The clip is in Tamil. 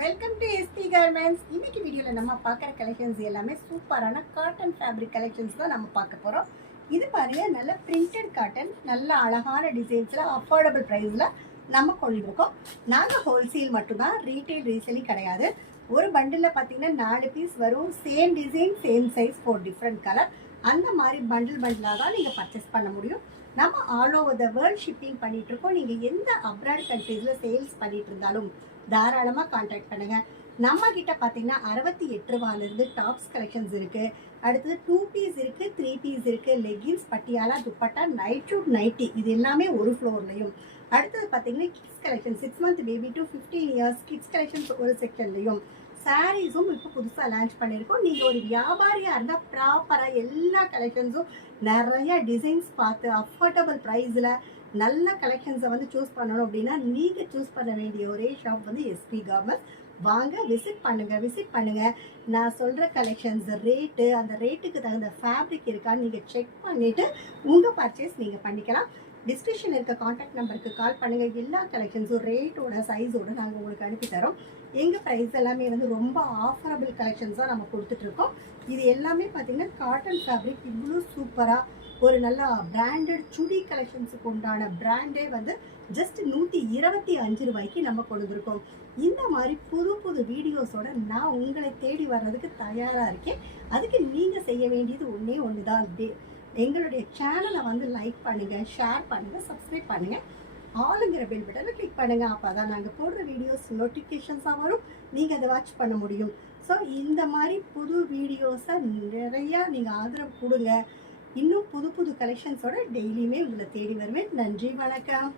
Welcome to SP garments. இன்னைக்கு வீடியோவில் நம்ம பார்க்குற கலெக்ஷன்ஸ் எல்லாமே சூப்பரான காட்டன் ஃபேப்ரிக் கலெக்ஷன்ஸ் தான் நம்ம பார்க்க போகிறோம். இது பாருங்க, நல்ல பிரிண்டட் காட்டன், நல்ல அழகான டிசைன்ஸில் அஃபோர்டபுள் ப்ரைஸில் நம்ம கொண்டிருக்கோம். நாங்கள் ஹோல்சேல் மட்டும்தான், ரீட்டைல் ரீசேலிங் கிடையாது. ஒரு பண்டிலில் பார்த்தீங்கன்னா 4 பீஸ் வரும். Same design same size 4 different colour. அந்த மாதிரி பண்டிலாக தான் நீங்கள் பர்ச்சேஸ் பண்ண முடியும். நம்ம all over the world shipping பண்ணிகிட்ருக்கோம். நீங்கள் எந்த அப்ராட் கண்ட்ரீஸில் சேல்ஸ் பண்ணிகிட்டு இருந்தாலும் தாராளமாக கான்டாக்ட் பண்ணுங்கள். நம்ம கிட்ட பார்த்தீங்கன்னா 68 ரூபாயிலிருந்து டாப்ஸ் கலெக்ஷன்ஸ் இருக்குது. அடுத்தது 2 பீஸ் இருக்குது, 3 பீஸ் இருக்குது, leggings, Patiala, dupatta, night suit, nightie, இது எல்லாமே ஒரு ஃப்ளோர்லையும். அடுத்தது பார்த்தீங்கன்னா kids collection 6 month baby to 15 years kids collections ஒரு செக்ஷன்லையும். சாரீஸும் இப்போ புதுசாக லான்ச் பண்ணியிருக்கோம். நீங்கள் ஒரு வியாபாரியாக இருந்தால் ப்ராப்பராக எல்லா கலெக்ஷன்ஸும் நிறைய டிசைன்ஸ் பார்த்து அஃபோர்டபுள் ப்ரைஸில் நல்ல கலெக்ஷன்ஸை வந்து சூஸ் பண்ணணும் அப்படின்னா நீங்கள் சூஸ் பண்ண வேண்டிய ஒரே ஷாப் வந்து எஸ்பி கார்மெண்ட்ஸ். வாங்க, விசிட் பண்ணுங்கள். நான் சொல்கிற கலெக்ஷன்ஸ் ரேட்டு, அந்த ரேட்டுக்கு தகுந்த ஃபேப்ரிக் இருக்கான்னு நீங்கள் செக் பண்ணிவிட்டு உங்கள் பர்ச்சேஸ் நீங்கள் பண்ணிக்கலாம். டிஸ்கிரிப்ஷனில் இருக்க காண்டாக்ட் நம்பருக்கு கால் பண்ணுங்கள். எல்லா கலெக்ஷன்ஸும் ரேட்டோட சைஸோடு நாங்கள் உங்களுக்கு அனுப்பி தரோம். எங்கள் ப்ரைஸ் எல்லாமே வந்து ரொம்ப ஆஃபரபிள் கலெக்ஷன்ஸாக நம்ம கொடுத்துட்ருக்கோம். இது எல்லாமே பார்த்திங்கன்னா காட்டன் ஃபேப்ரிக் இவ்வளோ சூப்பராக ஒரு நல்ல பிராண்டட் சுடி கலெக்ஷன்ஸுக்கு உண்டான பிராண்டே வந்து ஜஸ்ட் 125 ரூபாய்க்கு நம்ம கொடுத்துருக்கோம். இந்த மாதிரி புது புது வீடியோஸோட நான் உங்களை தேடி வர்றதுக்கு தயாராக இருக்கேன். அதுக்கு நீங்கள் செய்ய வேண்டியது ஒன்று தான். எங்களுடைய சேனலை வந்து லைக் பண்ணுங்கள், ஷேர் பண்ணுங்கள், சப்ஸ்கிரைப் பண்ணுங்கள், ஆளுங்கிற பெல் பட்டனை கிளிக் பண்ணுங்கள். அப்போ தான் நாங்கள் போடுற வீடியோஸ் நோட்டிஃபிகேஷன்ஸாக வரும், நீங்கள் அதை வாட்ச் பண்ண முடியும். ஸோ இந்த மாதிரி புது வீடியோஸை நிறையா நீங்கள் ஆதரவு கொடுங்க. இன்னும் புது புது கலெக்ஷன்ஸோட டெய்லியுமே உங்களை தேடி வருவேன். நன்றி, வணக்கம்.